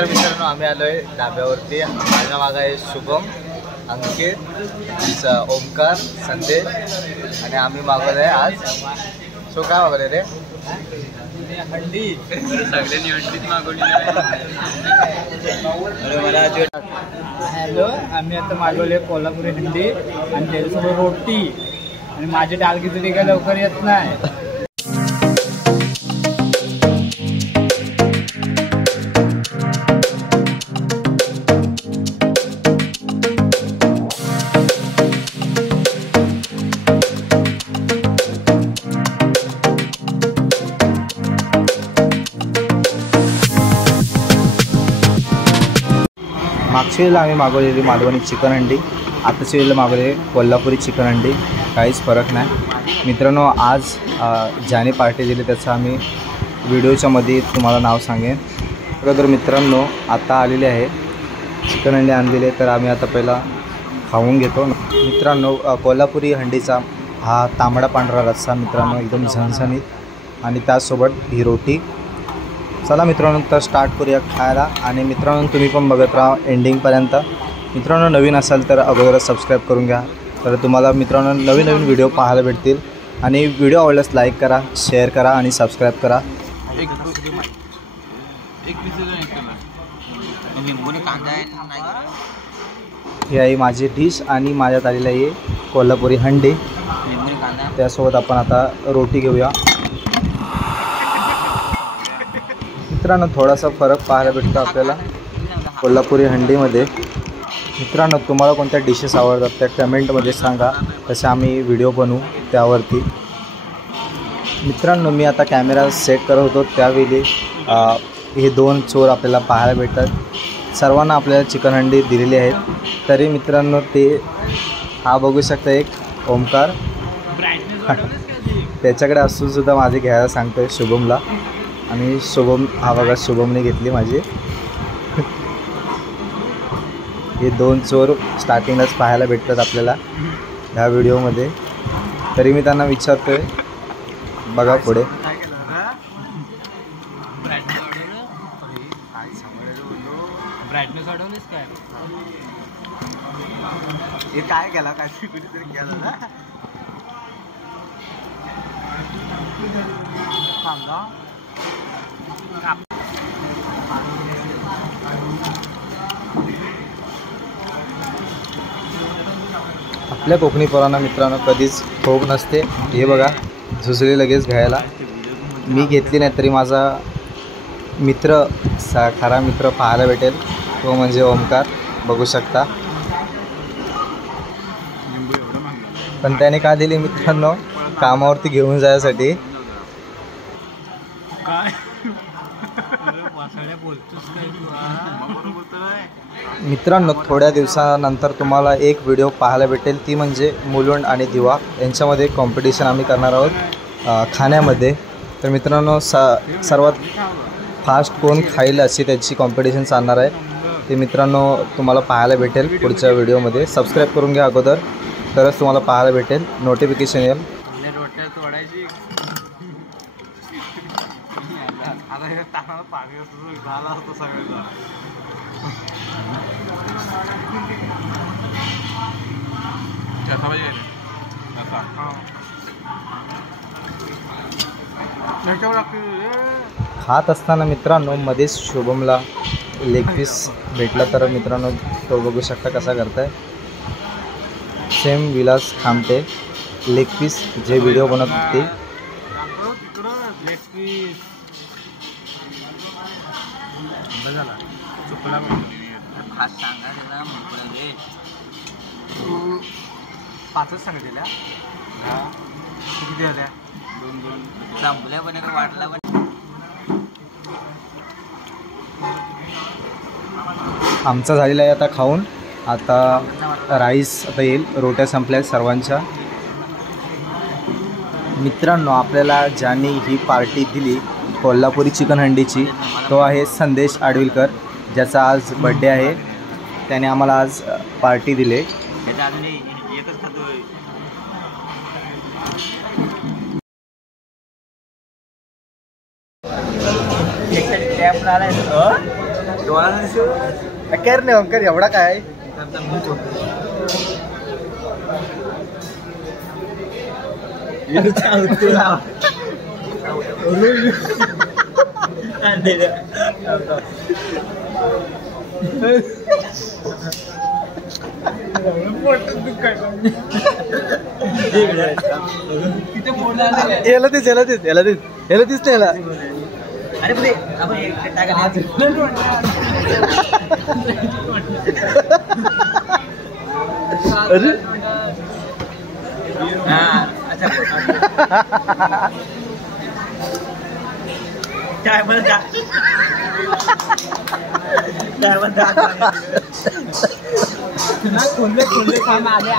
नमस्कार मित्रांनो, आम्ही आलोय धाब्यावरती। माझ्या मागे आहे शुभम, अंकित, ओमकार, संदेश आणि आम्ही मागवलंय आज। सो काय मागवलंय रे? अंडी। सगळ्यांनी अंडीच मागवली। हॅलो, आम्ही आता मागवले कोल्हापुरी अंडी आणि त्याच्यासोबत रोटी आणि माझी डाळ खिचडी काय लवकर येत नाही। मागच्या वेळेला आम्ही मागवलेली मालवणी चिकन अंडी, आताच्या वेळेला मागवले कोल्हापुरी चिकन अंडी, काहीच फरक नाही मित्रांनो। आज ज्याने पार्टी दिली त्याचं आम्ही व्हिडिओच्या मध्ये तुम्हाला नाव सांगेन। तर मित्रांनो, आता आलेले आहे चिकन अंडी आणलेले, तर आम्ही आता पहिला खाऊन घेतो मित्रांनो। कोल्हापुरी हंडीचा हा तांबडा पांढरा रस्सा मित्रांनो, एकदम झणझणीत आणि त्यासोबत ही रोटी। चला मित्रांनो, तर स्टार्ट करूया खायला। आणि मित्रांनो, तुम्ही पण बघत राहा एंडिंगपर्यंत। मित्रांनो, नवीन असाल तर अगोदरच सबस्क्राईब करून घ्या, तर तुम्हाला मित्रांनो नवीन नवीन व्हिडिओ पाहायला भेटतील। आणि व्हिडिओ आवडल्यास लाईक करा, शेअर करा आणि सबस्क्राईब करा। ही आहे माझी डिश आणि माझ्यात आलेली आहे कोल्हापुरी हंडी, त्यासोबत आपण आता रोटी घेऊया। मित्रांनो, थोडासा फरक पाहायला भेटतो आपल्याला कोल्हापुरी हंडीमध्ये। मित्रांनो, तुम्हाला कोणत्या डिशेस आवडतात त्या कमेंटमध्ये सांगा, तसे आम्ही व्हिडिओ बनवू त्यावरती। मित्रांनो, मी आता कॅमेरा सेट करत होतो त्यावेळी हे दोन चोर आपल्याला पाहायला भेटतात। सर्वांना आपल्याला चिकन हंडी दिलेली आहेत, तरी मित्रांनो ते हा बघू शकता एक ओमकार त्याच्याकडे असूनसुद्धा माझे घ्यायला सांगतोय शुभमला। आणि शुभम हा बघा, शुभमने घेतली माझी। हे दोन चोर स्टार्टिंगलाच पाहायला भेटतात आपल्याला ह्या व्हिडिओमध्ये, तरी मी त्यांना विचारतोय बघा पुढे। हे काय केला काय कुठेतरी गेला ना सांगा। आपल्या कोकणी पोरांना मित्रांनो कधीच ठोक नसते। हे बघा, झुसळी लगेच घ्यायला। मी घेतली नाही तरी माझा मित्र, खरा मित्र पाहायला भेटेल, तो म्हणजे ओमकार, बघू शकता। पण त्याने का दिली मित्रांनो? कामावरती घेऊन जायसाठी। मित्रांनो, थोड्या दिवसानंतर तुम्हाला एक व्हिडिओ पाहायला भेटेल, ती म्हणजे मुलुंड आणि दिवा यांच्यामध्ये कॉम्पिटिशन आम्ही करणार आहोत खाण्यामध्ये। तर मित्रांनो, सर्वात फास्ट कोण खाईल अशी त्याची कॉम्पिटिशन चालणार आहे, ते मित्रांनो तुम्हाला पाहायला भेटेल पुढच्या व्हिडिओमध्ये। सबस्क्राईब करून घ्या अगोदर, तरच तुम्हाला पाहायला भेटेल, नोटिफिकेशन येईल। खात असताना मित्रांनो मध्येच शुभमला लेग पीस भेटला, तर मित्रांनो तो बघू शकता कसा करताय। सेम विलास खामटे लेग पीस जे व्हिडिओ बनवत होते। पाचच सांगितलेल्या किती होत्या? दोन चांगल्या पण वाटला पण। आमचा झालेला आहे आता खाऊन, आता राईस आता येईल, रोट्या संपल्या सर्वांच्या। मित्रांनो, आपल्याला ज्याने ही पार्टी दिली कोल्हापुरी चिकन हंडीची, तो आहे संदेश आडविलकर, ज्याचा आज बर्थडे आहे। त्याने आम्हाला आज पार्टी दिली। टॅप कर नाही अंकर एवढा काय याला तेच त्याला अरे पुढे अरे काय म्हणता खुले काम आले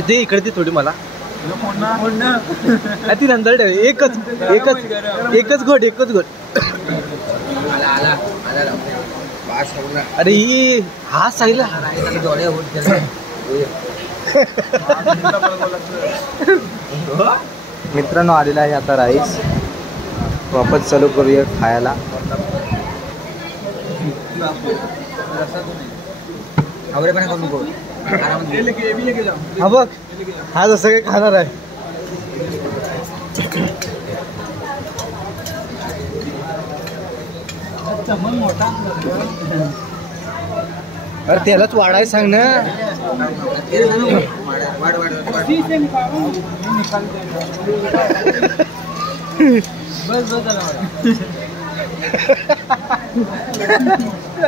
ते इकडे ती थोडी मला ती नंतर ठेव एकच घोट अरे ही हा साईला मित्रांनो आलेला आहे आता राईस वापस चालू करूया खायला हा बघ हा जसं काही खाणार आहे मोठा अरे त्यालाच वाढायला सांग ना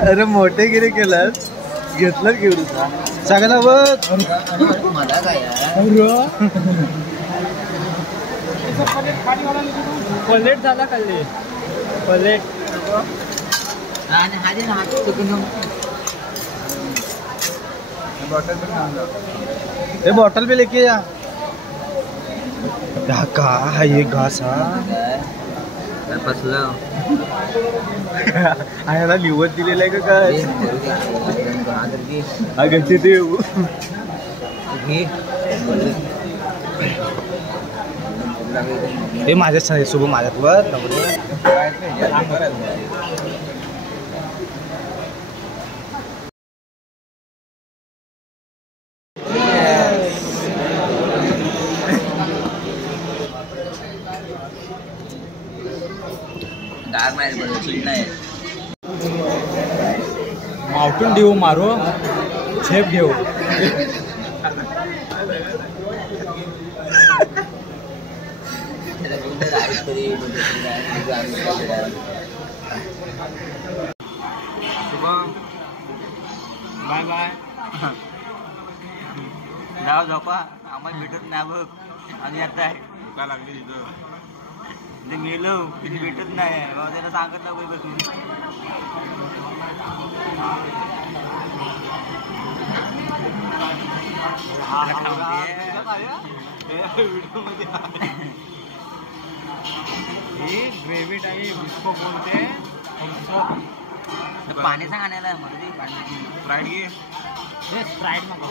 अरे मोठे गिरे केलं घेतलं घेऊन सांगायला बघ पलेट झाला खाल्ली पलेट ये बॉटल भी लेके जा का है ये घास याला लिवत दिलेलं आहे का काय अगदी ते हे माझ्या सोबत माझ्यावर माउंटेन ड्यू मारो छेप घेऊ बाय बाय जाऊ झोपा आम्हाला भेटत नाही बघ आणि आता आहे भुका लागली तिथं मेलो किती भेटत नाही बाबा त्याला सांगत ना बसून ही ग्रेव्ही टाईप इसको बोलते पाणी सांग आणायला स्प्राईट घे स्प्राईट नको